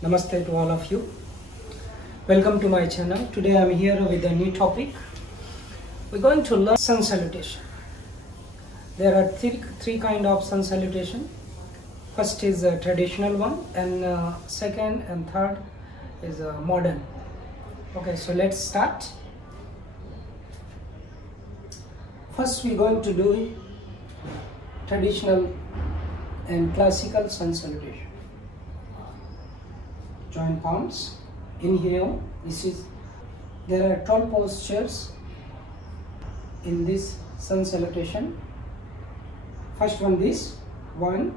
Namaste to all of you. Welcome to my channel. Today I am here with a new topic. We're going to learn sun salutation. There are three kind of sun salutation. First is a traditional one, and second and third is a modern. Okay, so let's start. First we're going to do traditional and classical sun salutation. Join palms. Inhale. There are 12 postures in this sun salutation. First one, this one.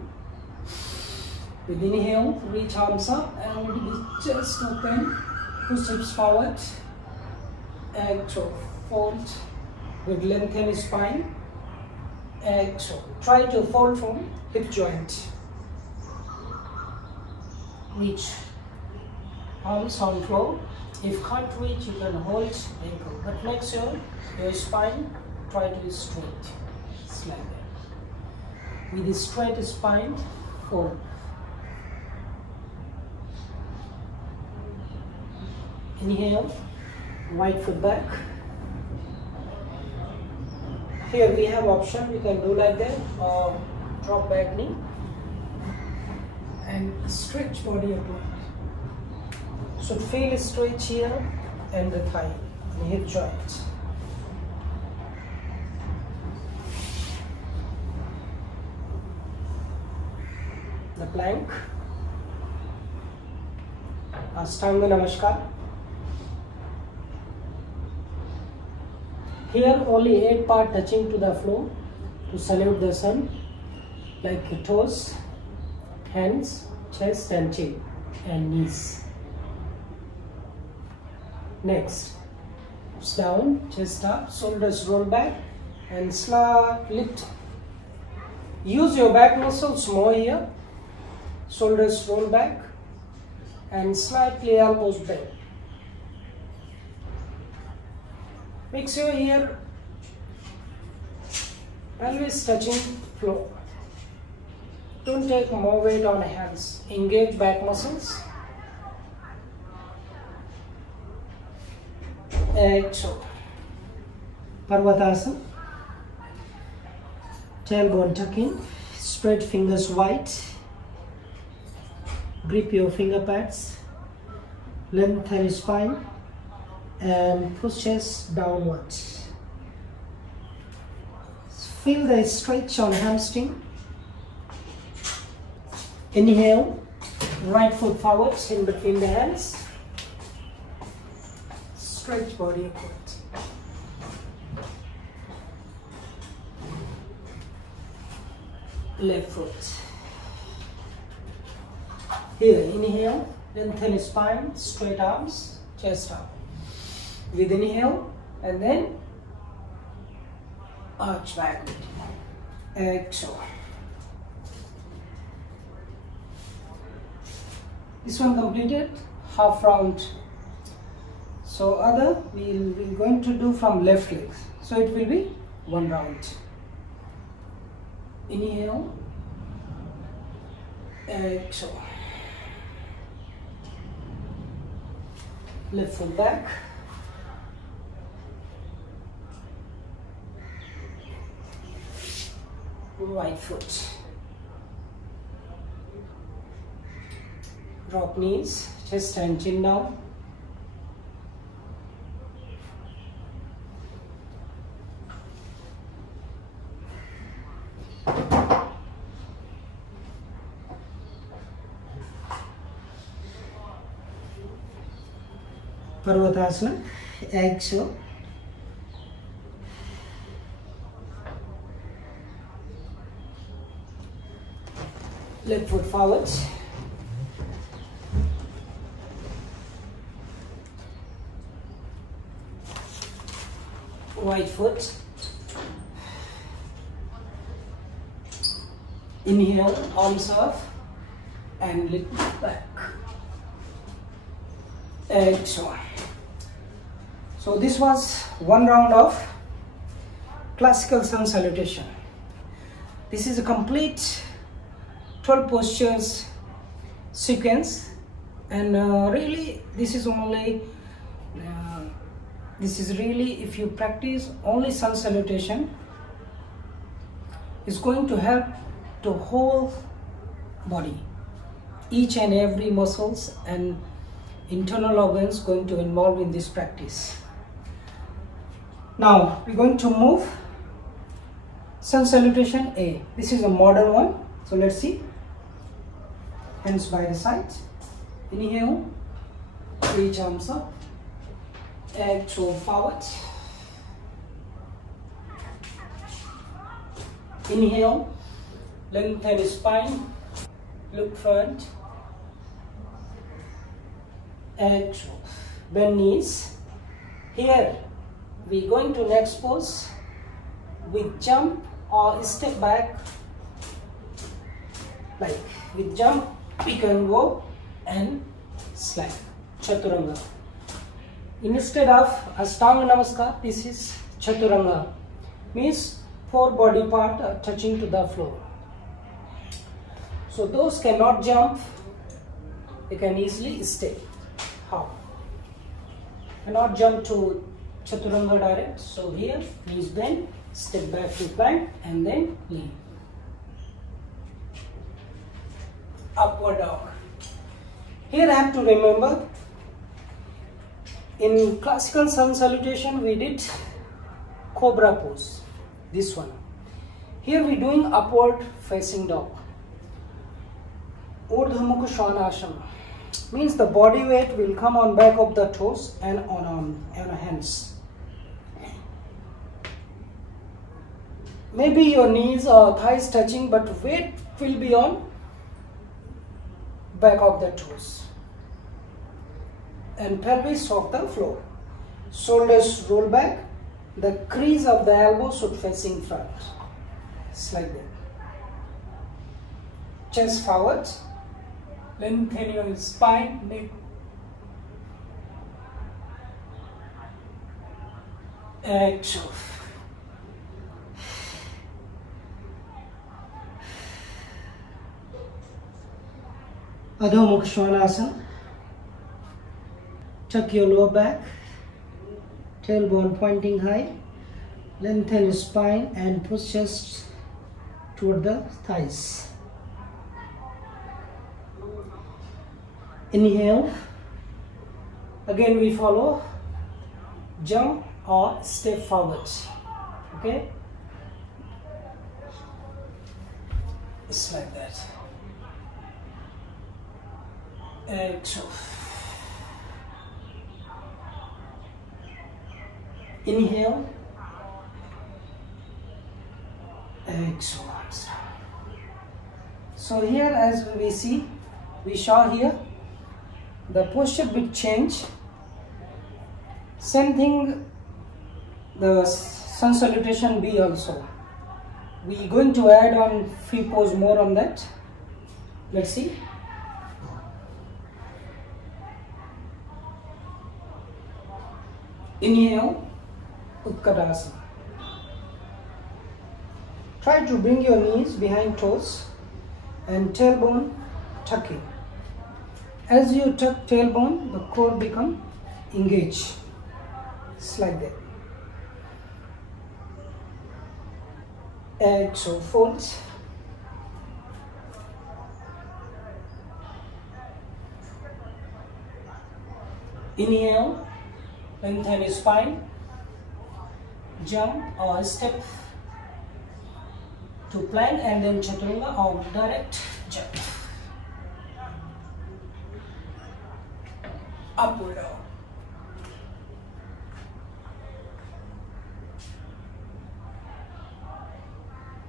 With inhale, reach arms up and with chest open, push hips forward. Exhale, fold with lengthen spine. Exhale. Try to fold from hip joint. Reach arms on floor. If can't reach, you can hold ankle, but make sure your spine try to be straight. It's like that. With a straight spine, fold. Inhale, right foot back. Here we have option, we can do like that or drop back knee and stretch body upward. So feel stretch here and the thigh and hip joint. The plank, Ashtanga Namaskar. Here only 8 parts touching to the floor to salute the sun, like toes, hands, chest and chin and knees. Next, hips down, chest up, shoulders roll back and slight lift. Use your back muscles more here. Shoulders roll back and slightly elbows bend. Make sure here always touching floor. Don't take more weight on hands. Engage back muscles. Exhale. Parvatasana. Tailbone tuck in. Spread fingers wide. Grip your finger pads. Lengthen spine. And push chest downwards. Feel the stretch on hamstring. Inhale, right foot forwards in between the hands. Stretch body upward. Left foot. Here, inhale, lengthen spine, straight arms, chest up. With inhale and then arch back. Exhale. This one completed, half round. So other we're going to do from left leg. So it will be 1 round. Inhale. Exhale. Left foot back. Right foot. Drop knees, chest and chin down. Parvatasana. Exhale. Left foot forward. Right foot. Inhale, arms up and lift back. Exhale. So this was 1 round of classical sun salutation. This is a complete 12 postures sequence And really this is really, if you practice only sun salutation, is going to help the whole body, each and every muscles and internal organs going to involve in this practice. Now we're going to move sun salutation A. This is a modern one, so let's see. Hands by the side. Inhale, reach arms up, exhale forward. Inhale, lengthen spine, look front. Exhale, bend knees. Here we going to next pose with jump or step back. Like with jump we can go and slide, chaturanga. Instead of Ashtanga Namaskar, this is chaturanga, means 4 body part are touching to the floor. So those cannot jump, they can easily stay. How? Cannot jump to chaturanga direct, so here knees bend, step back to plank and then lean. Upward dog. Here I have to remember, in classical sun salutation we did cobra pose, this one. Here we doing upward facing dog. Urdhva Mukha Svanasana means the body weight will come on back of the toes and on hands. Maybe your knees or thighs touching, but weight will be on back of the toes and pelvis off the floor. Shoulders roll back, the crease of the elbow should facing front. It's like that. Chest forward, lengthen your spine, neck. Exhale. Adho Mukha Svanasana. Tuck your lower back, tailbone pointing high, lengthen spine and push chest toward the thighs. Inhale. Again we follow jump or step forward. Okay? It's like that. Exhale. Inhale. Exhale. So here, as we saw here, the posture bit change. Same thing, the sun salutation B also. We going to add on free pose more on that. Let's see. Inhale, Utkatasana. Try to bring your knees behind toes and tailbone tucking. As you tuck tailbone, the core become engaged. It's like that. Exhale, fold. Inhale, lengthen your spine, jump or step to plank and then chaturanga or direct jump. Upward dog.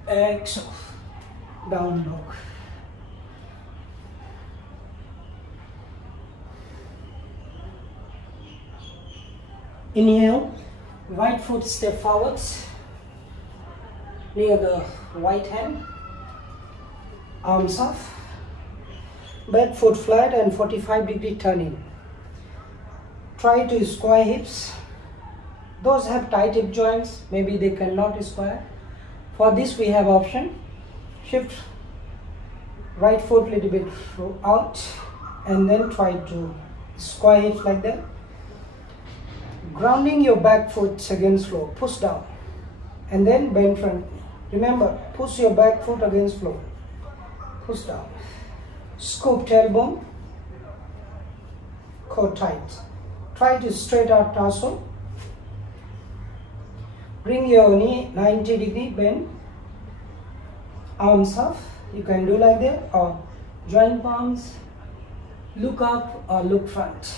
Exhale, down dog. Inhale, right foot step forwards near the right hand, arms off, back foot flat and 45-degree turning. Try to square hips. Those have tight hip joints, maybe they cannot square. For this we have option, shift right foot little bit out and then try to square hips like that. Grounding your back foot against floor, push down, and then bend front knee. Remember, push your back foot against floor, push down, scoop tailbone, core tight. Try to straight out torso. Bring your knee 90-degree bend, arms up. You can do like that, or join palms, look up or look front.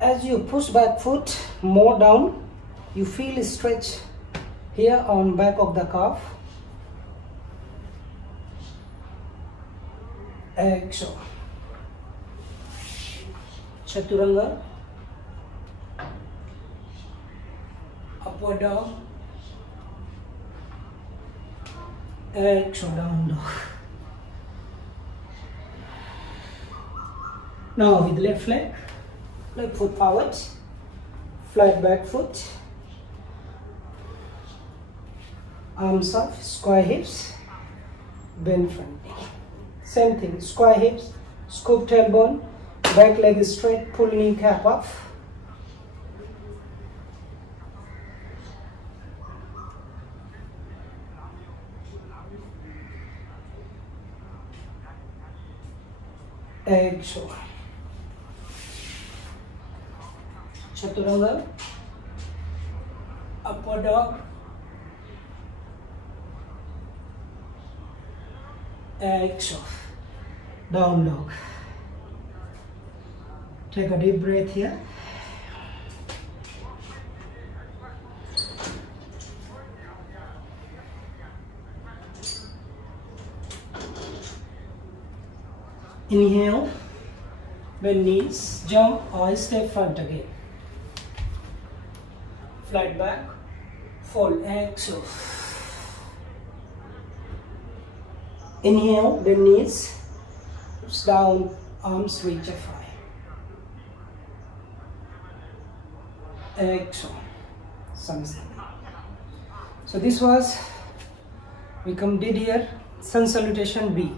As you push back foot more down, you feel a stretch here on back of the calf. Exhale. Chaturanga. Upward dog. Exhale, down dog. Now with left leg, left foot forward, flat back foot, arms up, square hips, bend front knee. Same thing, square hips, scoop tailbone, back leg is straight, pull kneecap up. Exhale. Chaturanga, upward dog, exhale, down dog. Take a deep breath here. Inhale, bend knees, jump or step front again. Flat back, fold, exhale. Inhale, bend knees, hips down, arms reach up high. Exhale. So this was, we did here sun salutation B.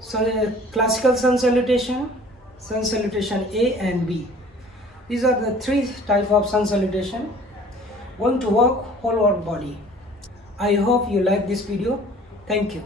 So classical sun salutation A and B. These are the three types of sun salutation. Going to work whole our body. I hope you like this video. Thank you.